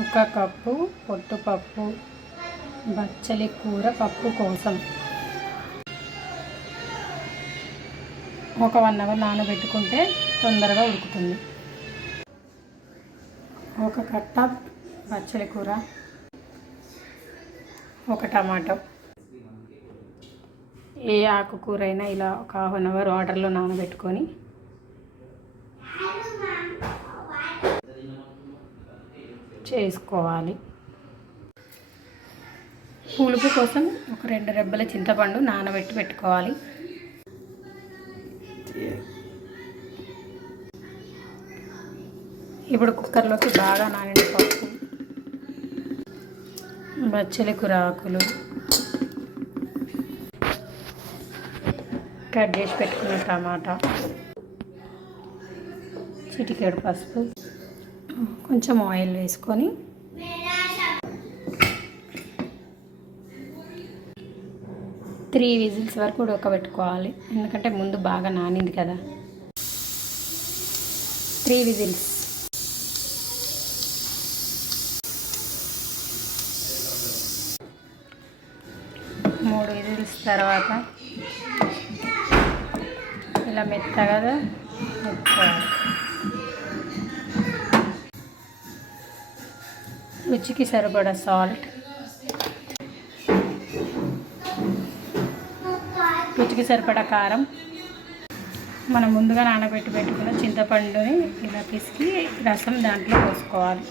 ఒక కప్పు పొట్టుపప్పు బచ్చలి కూర పప్పు కోసం ఒక 1 అవర్ నానబెట్టుకుంటే తొందరగా ఉడుకుతుంది. ఒక కట్ట బచ్చలి కూర, ఒక టమాటో. ఏ ఆకుకూరైనా ఇలా ఒక 1/2 అవర్ వాటర్లో నానబెట్టుకొని చేసుకోవాలి. పులుపు కోసం ఒక 2 రెబ్బల చింతపండు నానబెట్టి పెట్టుకోవాలి. ఇప్పుడు కుక్కర్లోకి బాగా నానిన పప్పు, బచ్చలి కూర ఆకులు, కట్ చేసి పెట్టుకున్న టమాటా, చిటికెడు పసుపు, కొంచెం ఆయిల్ వేసుకొని త్రీ విజిల్స్ వరకు ఉడకబెట్టుకోవాలి. ఎందుకంటే ముందు బాగా నానింది కదా. 3 విజిల్స్. మూడు విజిల్స్ తర్వాత ఇలా మెత్తగా మెత్తుకోవాలి. రుచికి సరిపడా సాల్ట్, రుచికి సరిపడా కారం, మనం ముందుగా నానబెట్టి పెట్టుకున్న చింతపండుని ఇలా పిసికి రసం దాంట్లో పోసుకోవాలి.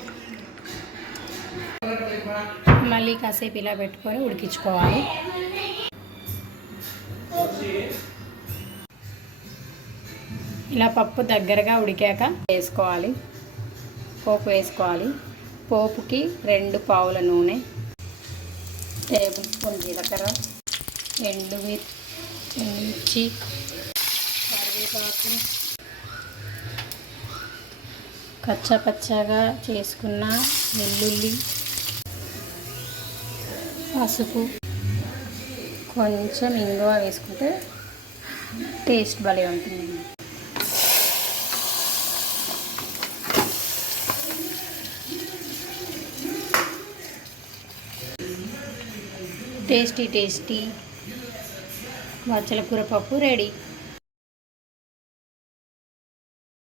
మళ్ళీ కాసేపు ఇలా పెట్టుకొని ఉడికించుకోవాలి. ఇలా పప్పు దగ్గరగా ఉడికాక పోపు వేసుకోవాలి. పోపుకి 2 పావుల నూనె, టేబుల్ స్పూన్ జీలకర్ర, ఎండుమిర్చి, కరివేపాకు, కచ్చాపచ్చాగా చేసుకున్న వెల్లుల్లి, పసుపు, కొంచెం ఇంగువ వేసుకుంటే టేస్ట్ భలే ఉంటుంది. టేస్టీ బచ్చలి కూర పప్పు రెడీ.